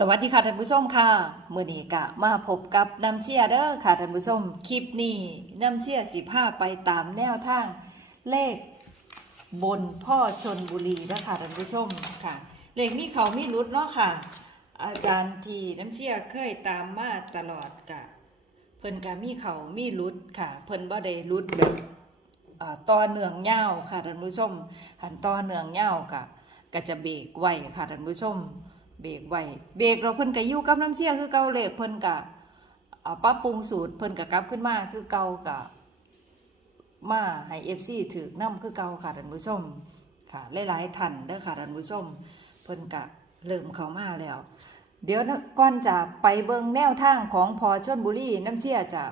สวัสดีค่ะท่านผู้ชมค่ะมื่อนี้กะมาพบกับน้ำเชียเด้อค่ะท่านผู้ชมคลิปนี้น้ำเชียสิผ้าไปตามแนวทางเลขบนพ่อชนบุรีแล้วค่ะท่านผู้ชมค่ะเลขมีเขามีรุดเนาะค่ะ อาจารย์ที่น้ำเชียเคยตามมาตลอดกะเพิ่นกะมีเขามีรุดค่ะ เพิ่นบ่ได้รุดแบบต่อเนื่องยาวค่ะท่านผู้ชมหันต่อเนื่องยาวกะก็จะเบรกไว้ค่ะท่านผู้ชม เบรกไว้เบรกเราเพิ่นก็อยู่กับน้ำเชี่ยคือเก่าเลขเพิ่นก็อ่าปรับปรุงสูตรเพิ่นก็กลับขึ้นมาคือเก่าก็มาให้ FC ถือนํคือเก่าค่ะท่านผู้ชมค่ะหลายๆท่านเด้อค่ะท่านผู้ชมเพิ่นก็เริ่มเข้ามาแล้ว เดี๋ยวก่อนจะไปเบิ่งแนวทางของพอชนบุรีน้ำเชี่ยจะ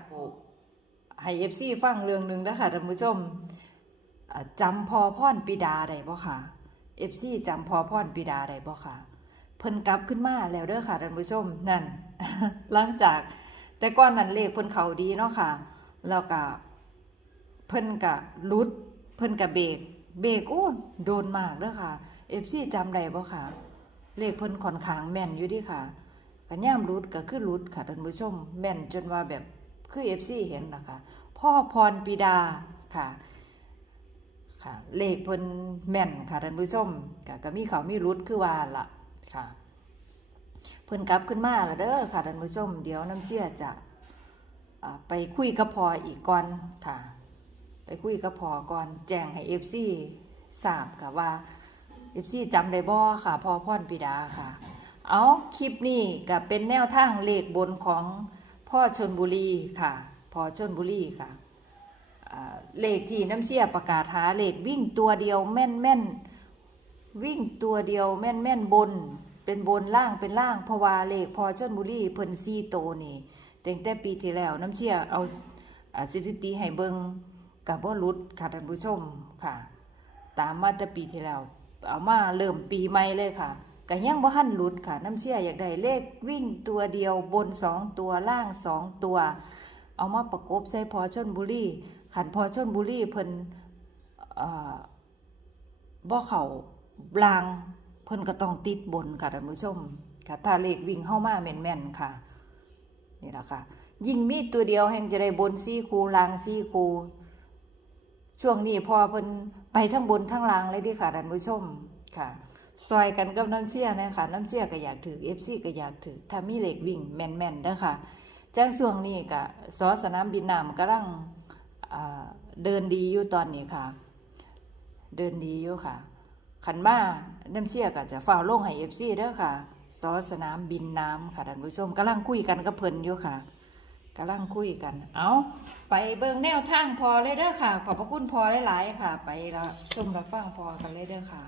ให้ FC ฟังเรื่องหนึ่งนะคะท่านผู้ชมอ่าจำพอพรปิดาได้บ่ค่ะ FC จำพอพรปิดาได้บ่ค่ะ พิ่นกลับขึ้นมาแล้วเด้อค่ะท่านผู้ชมนั่นหลังจาก แต่ก่อนนั้นเลขเพิ่นเขาดีเนาะค่ะแล้วก็เพิ่นก็ลุด เพิ่นก็เบรกเบรกโอ้โดนมากเด้อค่ะ FC จำได้บ่ค่ะ เลขเพิ่นค่อนข้างแม่นอยู่ดิค่ะก็ย่ามรุดก็คือรุดค่ะท่านผู้ชมแม่นจนว่าแบบคือ FC เห็นนะคะพ่อพรปิดาค่ะค่ะเลขเพิ่นแม่นค่ะท่านผู้ชมก็ก็มีเขามีรุดคือว่าล่ะค่ะ เพิ่นกลับขึ้นมาแล้วเด้อค่ะท่านผู้ชม เดี๋ยวน้ำเชี่ยจะไปคุยกับพออีกก่อนค่ะ ไปคุยกับพอก่อนแจ้งให้ FC ทราบค่ะว่า FC จำได้บ่ค่ะพอพรปิดาค่ะ เอาคลิปนี้ก็เป็นแนวทางเลขบนของพ่อชนบุรีค่ะพ่อชนบุรีค่ะเลขที่น้ำเชี่ยประกาศหาเลขวิ่งตัวเดียวแม่นแม่นวิ่งตัวเดียวแม่นแม่นบน เป็นบนล่างเป็นล่างเพราะว่าเลขพอชนบุรีเพิ่นซีโตนี่ตั้งแต่ปีที่แล้วน้ำเชี่ยเอาสถิติให้เบิงกับว่ารุดค่ะท่านผู้ชมค่ะ ตามมาแต่ปีที่แล้วเอามาเริ่มปีใหม่เลยค่ะก็ยังบ่ทันหลุดค่ะ น้ำเชี่ยอยากได้เลขวิ่งตัวเดียวบนสองตัวล่างสองตัว เอามาประกบใส่พอชนบุรีขันพอชนบุรีเพิ่นเอ่อบ่เขาลาง เพิ่นก็ต้องติดบนค่ะท่านผู้ชมค่ะถ้าเลขวิ่งเข้ามาแม่นๆค่ะนี่แหละค่ะ ยิ่งมีตัวเดียวแห่งจะได้บนซี่คูลางซี่คูช่วงนี้พอเพิ่นไปทั้งบนทั้งล่างเลยดิค่ะท่านผู้ชมค่ะซอยกันกับน้ำเชี่ยนะคะน้ำเชี่ยก็อยากถือ FC ก็อยากถือถ้ามีเลขวิ่งแม่นๆเด้อค่ะจากช่วงนี้ก็สอสนามบินน้ำกำลังเดินดีอยู่ตอนนี้ค่ะ เดินดีอยู่ค่ะ ขันมาน้ำเชี่ยก็จะฝ่าวลงให้เอฟซีเด้อค่ะซอสนามบินน้ำค่ะท่านผู้ชมกำลังคุยกันกับเพิ่นอยู่ค่ะกำลังคุยกัน เอาไปเบิ่งแนวทางพอเลยเด้อค่ะ ขอบพระคุณพอหลายๆค่ะ ไปละชมรับฟังพอกันเลยเด้อค่ะ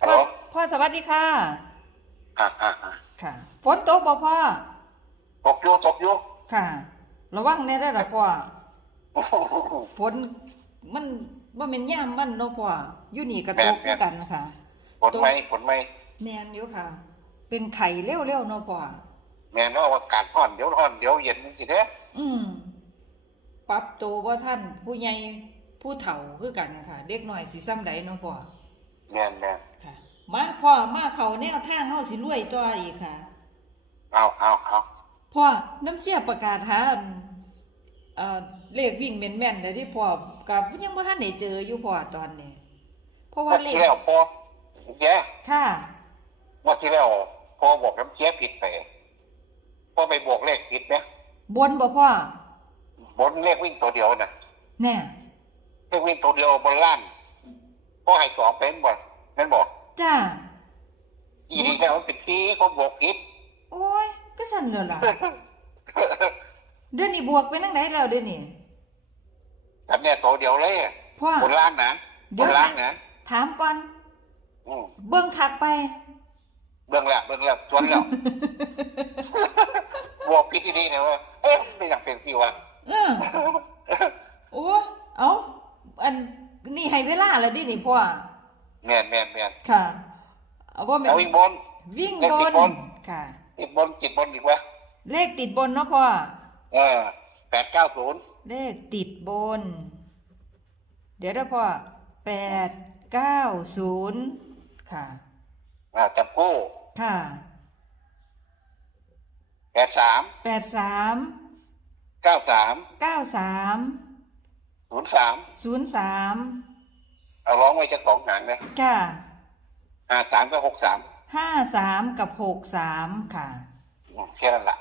ฮัลโหลพ่อพ่อสวัสดีค่ะอ่าอ่าอ่าค่ะฝนตกบ่พ่อตกอยู่ตกอยู่ค่ะ ระวังแน่ได้อละพ่อโอ้โหฝนมันว่าเป็นย่ามมันเนาะพ่อ อยู่นี่ก็ตกคือกันค่ะฝนไหมฝนไหมแมนอยู่ค่ะ เป็นไข่เร็วๆเนาะพ่อแม่นว่าอากาศร้อนเดี๋ยวร้อนเดี๋ยวเย็นสิเด้อืมปรับตัวว่าท่านผู้ใหญ่ผู้เฒ่าคือกันค่ะ เด็กน้อยสิซ้ำใดเนาะพ่อแม่นแม่นค่ะ มาพ่อมาเขาแนวทางเฮาสิรวยต่ออีกค่ะ เอาเอาเอาพ่อน้ำเชี่ยประกาศหาอันเอ่อเลขวิ่งแม่นๆแต่ที่พ่อกับยังบ่ทันได้เจออยู่พ่อตอนนี้เพ ราะงว่าวดเลที่ขแล้วพอแย่ค่ะ งวดที่แล้วพอบอกน้ำเชียผิดไปพอไปบวกเลขผิดไหมบนบ่พ่อบนเลขวิ่งตัวเดียวน่ะแน่เลขวิ่งตัวเดียวบนล่างพอให้สองเป็นบ่นั่นบอกจ้า อีนี่แล้วมันเป็นซีก็บวกผิด โอ้ย ก็สั่นแล้วล่ะ เดือนนี้บวกไปนั่งไหนแล้วเดือนนี้ทำเนี่ยตัวเดียวเลยพ่อบนล่างนะบนล่างนะ ถามก่อนอืมเบิ่งคักไป เบื้องแล้วเบื้องแล้วชวนแล้วบวกพิษดีๆนะว่าเอ๊ะไม่อยากเป็นพี่วะ เออโอ้เอาอันนี่ให้เวลาแล้วดินี่พ่อแม่นแม่นแม่นค่ะ เอาว่าแม่นเอาวิ่งบน วิ่งเลขบติดนบนค่ะจิตบนจิตบนอีกวะเลขติดบนเนาะพ่อ เออแปดเก้าศูนย์เลขติดบน เดี๋ยวนะพ่อแปด เก้าศูนย์ค่ะ อ่าจับกู้ค่ะแปดสามแปดสามเก้าสามเก้าสามศูนย์สามศูนย์สามเอาร้องไว้จะสองหางนะค่ะห้าสามกับหกสามห้าสามกับหกสามค่ะ อืมแค่นั้นแหละ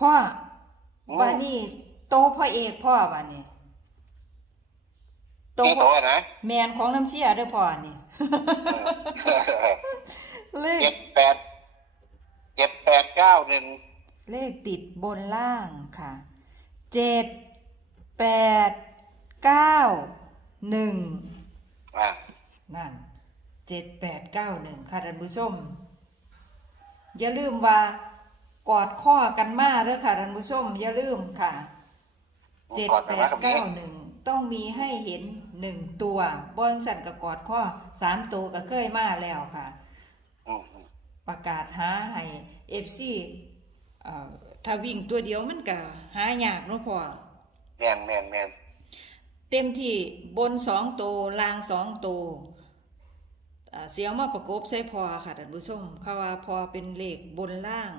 พ่ออืมว่านี่โตพ่อเอกพ่อว่านี่โตที่พ่โตอนะแมนของน้ำเชี่ยเด้อพ่อนี่เลเจ็ขดแปดเจ็ดแปดเก้าหนึ่งเลขติดบนล่างค่ะเจ็ดแปดเก้าหนึ่งอ่านั่นเจ็ดแปดเก้าหนึ่งค่ะท่านผู้ชม อย่าลืมว่ากอดข้อกันมาเด้อค่ะท่านผู้ชม อย่าลืมค่ะเจ็ดก่อนแปนะดครับเก้าหนึ่งต้องมีให้เห็น หนึ่งตัวบอนสันกับกอดข้อสามตัวก็เคยมาแล้วค่ะอืมอืมประกาศหาให้เอฟซีถ้าวิ่งตัวเดียวมันก็หายากเนาะพ่อแมนแมนแมนเต็มที่บนสองตัวล่างสองตัวอ่าเสียงมาประกบใส่พอค่ะท่านผู้ชมเขาว่าพอเป็นเลขบนล่าง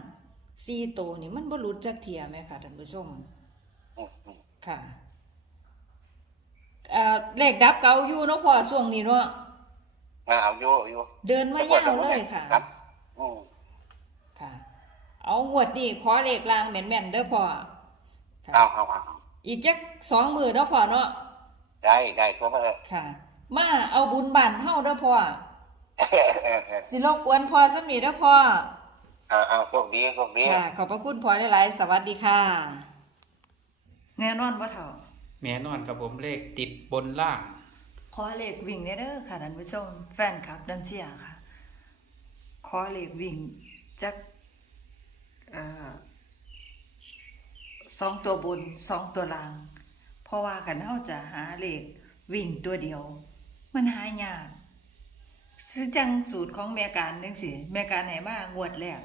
สี่ตัวนี่มันบ่หลุดจักเทียไหมค่ะท่านผู้ชมอืมอืมค่ะ อ่าเลขดับเก่าอยู่เนาะพ่อช่วงนี้เนาะมาเอาอยู่เอาอยู่เดินมายาวเลยค่ะ ครับอืมค่ะ เอางวดนี้ขอเลขล่างแม่นๆเด้อพ่อค่ะเอาเอาเอาเอาอีกจักสองมือเนาะพ่อเนาะได้ได้ตัวมาค่ะ มาเอาบุญบานเฮาเด้อพ่อเออเออเออสิรบกวนพ่อสำนีเด้อพ่อเอาเอาโชคดีโชคดีค่ะขอบพระคุณพ่อหลายๆสวัสดีค่ะ แน่นอนบ่เฒ่า แน่นอนครับผมเลขติดบนล่าง ขอเลขวิ่งเด้อค่ะท่านผู้ชม แฟนคลับดันเชียร์ค่ะ ขอเลขวิ่งจักเอ่อสองตัวบนสองตัวล่าง เพราะว่ากันเฮาจะหาเลขวิ่งตัวเดียว มันหายากซึ่งจังสูตรของแม่การจังซี่แม่การให้มางวดแรก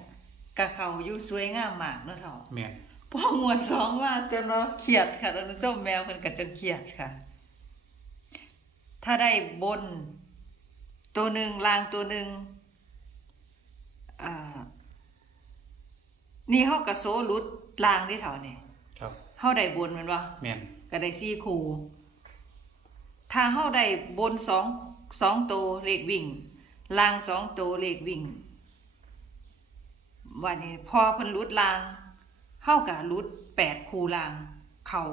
กะเขาอยู่สวยงามมากเนาะเฒ่าแม่น พองวดสองมาจนว่าเครียดค่ะท่านผู้ชมแมวเพิ่นก็จนเครียดค่ะ ถ้าได้บน ตัวหนึ่งลางตัวหนึ่งอ่านี่เฮากระโซลุดลางที่เท่านี่ครับเฮาได้บนแมันบ่แม่นก็ได้สี่คูถ้าเฮาได้บนสองสองตัวเลขวิ่งลางสองตัวเลขวิ่งวันนี้พอเพิ่นรุดลาง เฮากะรุดแปดคูลาง เข่า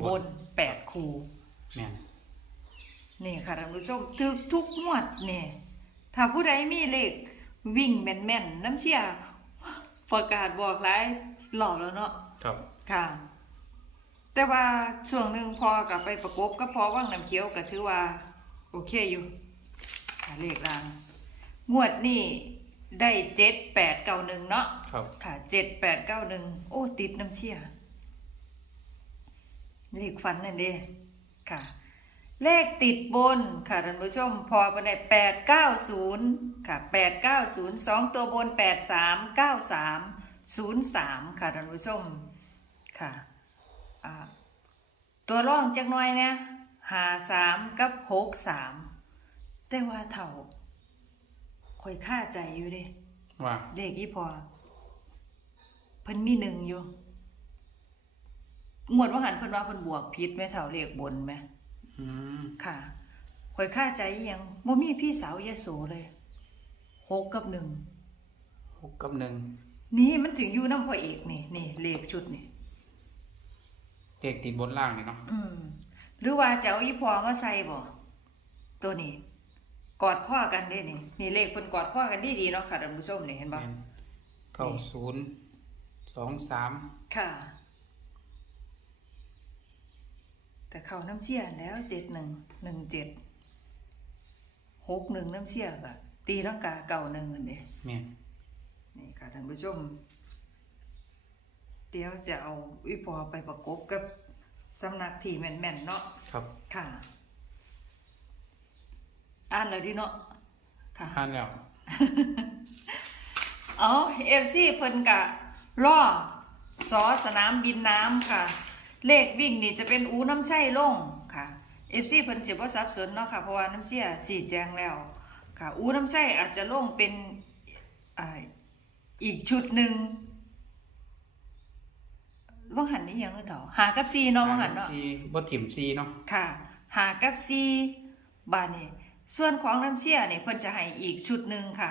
บนแปดคูแม่นนี่ค่ะท่านผู้ชมทุกทุกงวดเนี่ยถ้าผู้ใดมีเลขวิ่งแม่นๆน้ำเชี่ยประกาศบอกหลายหลอบแล้วเนาะครับค่ะ แต่ว่าช่วงหนึ่งพอกลับไปประกบก็พอว่างน้ำเขียวก็ถือว่า โอเคอยู่ค่ะเลขรางงวดนี่ ได้เจ็ดแปดเก้าหนึ่งเนาะครับค่ะเจ็ดแปดเก้าหนึ่งโอ้ ติดน้ำเชี่ยเลขฟันนั่นเด้ค่ะ เลขติดบนค่ะท่านผู้ชมพอไปได้แปดเก้าศูนย์ค่ะแปดเก้าศูนย์สองตัวบนแปดสามเก้าสามศูนย์สามค่ะท่านผู้ชมค่ะอ่าตัวร่องจักหน่อยเนี่ยหาสามกับหกสามแต่ว่าเท่า คอยค่าใจอยู่เด้ว่าเลขอีพอเพิ่นมีหนึ่งอยู่งวดว่าหันเพิ่นว่าเพิ่นบวกผิดไหมเท่าเลขบนไหมอืมค่ะข่อยค่าใจอิหยังบ่มีพี่สาวยโสเลยหกกับหนึ่งหกกับหนึ่งนี่มันถึงอยู่น้ำพ่อเอกนี่นี่เลขชุดนี่เลขติดบนล่างนี่เนาะอืมหรือว่าจะเอาอีพอมาใส่บ่ตัวนี้ กอดข้อกันเด้นี่นี่เลขเพิ่นกอดข้อกันดีๆเนาะค่ะท่านผู้ชมนี่เห็นบ่แม่นเก้าศูนย์สองสามค่ะ แต่เขาน้ำเชี่ยแล้วเจ็ดหนึ่งหนึ่งเจ็ดหกหนึ่งน้ำเชี่ยกะตีร่างกาเก่าหนึ่งอันเดีแม่นนี่ค่ะท่านผู้ชม เดี๋ยวจะเอาวิปอไปประกบกับสำนักที่แม่นๆเนาะครับค่ะ อ่านเลยดิเนาะค่ะอ่านแล้วเอาเอฟซีเพิ่นกะล่อสอสนามบินน้ำค่ะ เลขวิ่งนี่จะเป็นอูน้ำไส้ลงค่ะเอฟซีเพิ่นจะบ่สับสนเนาะค่ะเพราะว่าน้ำเสียสีแจงแล้วค่ะ อูน้ำไส้อาจจะลงเป็นอ่าอีกชุดหนึ่งว่างหันนี่ยังเต่าหากับซีเนาะว่างหันเนาะซีบ่ถิ่มซีเนาะค่ะ หากับซีบานนี่ ส่วนของน้ำเชี่ยเนี่ยเพิ่นจะให้อีกชุดหนึ่งค่ะ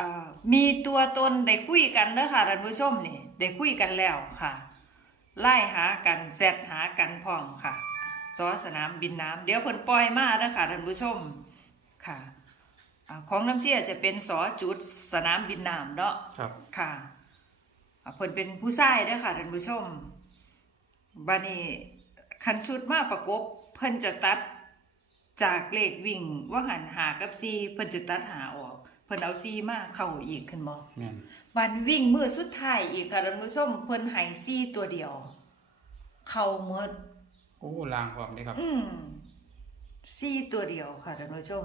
อ่ามีตัวตนได้คุยกันเด้อค่ะท่านผู้ชมนี่ได้คุยกันแล้วค่ะ ไล่หากันแซดหากันพร้อมค่ะซอสนามบินน้ำเดี๋ยวเพิ่นปล่อยมาเด้อค่ะท่านผู้ชมค่ะอาของน้ำเชี่ยจะเป็นสอจุดสนามบินน้ำเนาะครับค่ะอ่าเพิ่นเป็นผู้ชายเด้อค่ะท่านผู้ชมบานี้คันชุดมาประกบเพิ่นจะตัด จากเลขวิ่งว่าหันหากับซีเพิ่นจะตัดหาออก เพิ่นเอาซีมาเข้าอีกขึ้นบ่แม่นบันวิ่งมือสุดท้ายอีกค่ะท่านผู้ชมเพิ่นให้ซีตัวเดียว เข้าหมด โอ้ลางความเลยครับ อืมซีตัวเดียวค่ะท่านผู้ชม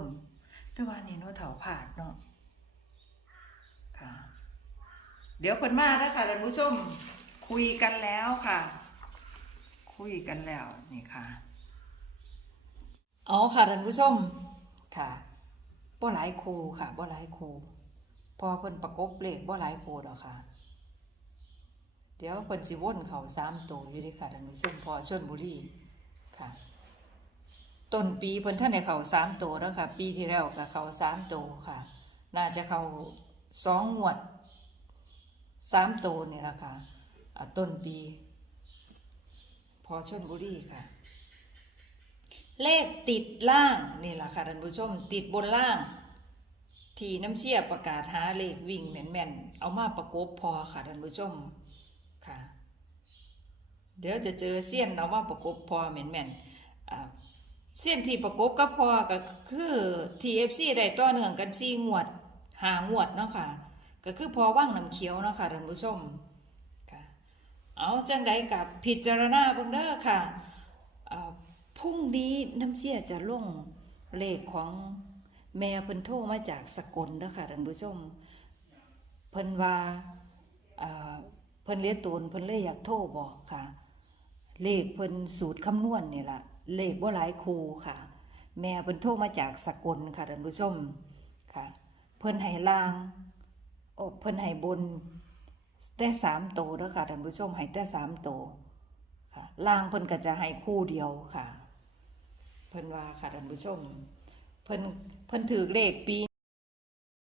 แต่ว่านี่โนเถาผาดเนาะค่ะ เดี๋ยวเพิ่นมาแล้วค่ะท่านผู้ชม คุยกันแล้วค่ะ คุยกันแล้วนี่ค่ะ อ๋อค่ะท่านผู้ชมค่ะบ่หลายครูค่ะบ่หลายครูพอเพิ่นประกบเลขบ่หลายครูดอกค่ะ เดี๋ยวเพิ่นสิวนเขาสามตัวอยู่เด้ค่ะท่านผู้ชมพอชนบุรีค่ะ ต้นปีเพิ่นท่านได้เขาสามตัวแล้วค่ะ ปีที่แล้วก็เขาสามตัวค่ะ น่าจะเขาสองงวดสามตัวนี่ละค่ะต้นปี พอชนบุรีค่ะ เลขติดล่างนี่แหละค่ะท่านผู้ชม ติดบนล่าง ทีน้ำเชี่ยประกาศหาเลขวิ่งแม่นๆเอามาประกบพอค่ะท่านผู้ชมค่ะ เดี๋ยวจะเจอเสี้ยนเอามาประกบพอแม่นๆเส้นที่ประกบกับพอก็คือ TFC ได้ต่อเนื่องกัน4งวดหางวดเนาะค่ะ ก็คือพอว่างน้ำเขียวเนาะค่ะท่านผู้ชมค่ะเอาจังใดกับพิจารณาเบิ่งเด้อค่ะ พรุ่งนี้น้ำเชี่ยจะลงเลขของแม่เพิ่นโทรมาจากสกลเด้อค่ะท่านผู้ชม เพิ่นว่าเพิ่นเลียตูนเพิ่นเลยอยากโทรบอกค่ะ เลขเพิ่นสูตรคำนวณนี่ละเลขว่าหลายครูค่ะ แม่เพิ่นโทรมาจากสกลค่ะท่านผู้ชมค่ะ เพิ่นให้ล่างโอ้เพิ่นให้บนแต่สามโตวเด้อค่ะท่านผู้ชมให้แต่สามโตวค่ะล่างเพิ่นก็จะให้คู่เดียวค่ะ เพิ่นว่าค่ะท่านผู้ชมเพิ่นเพิ่นถือเลขปี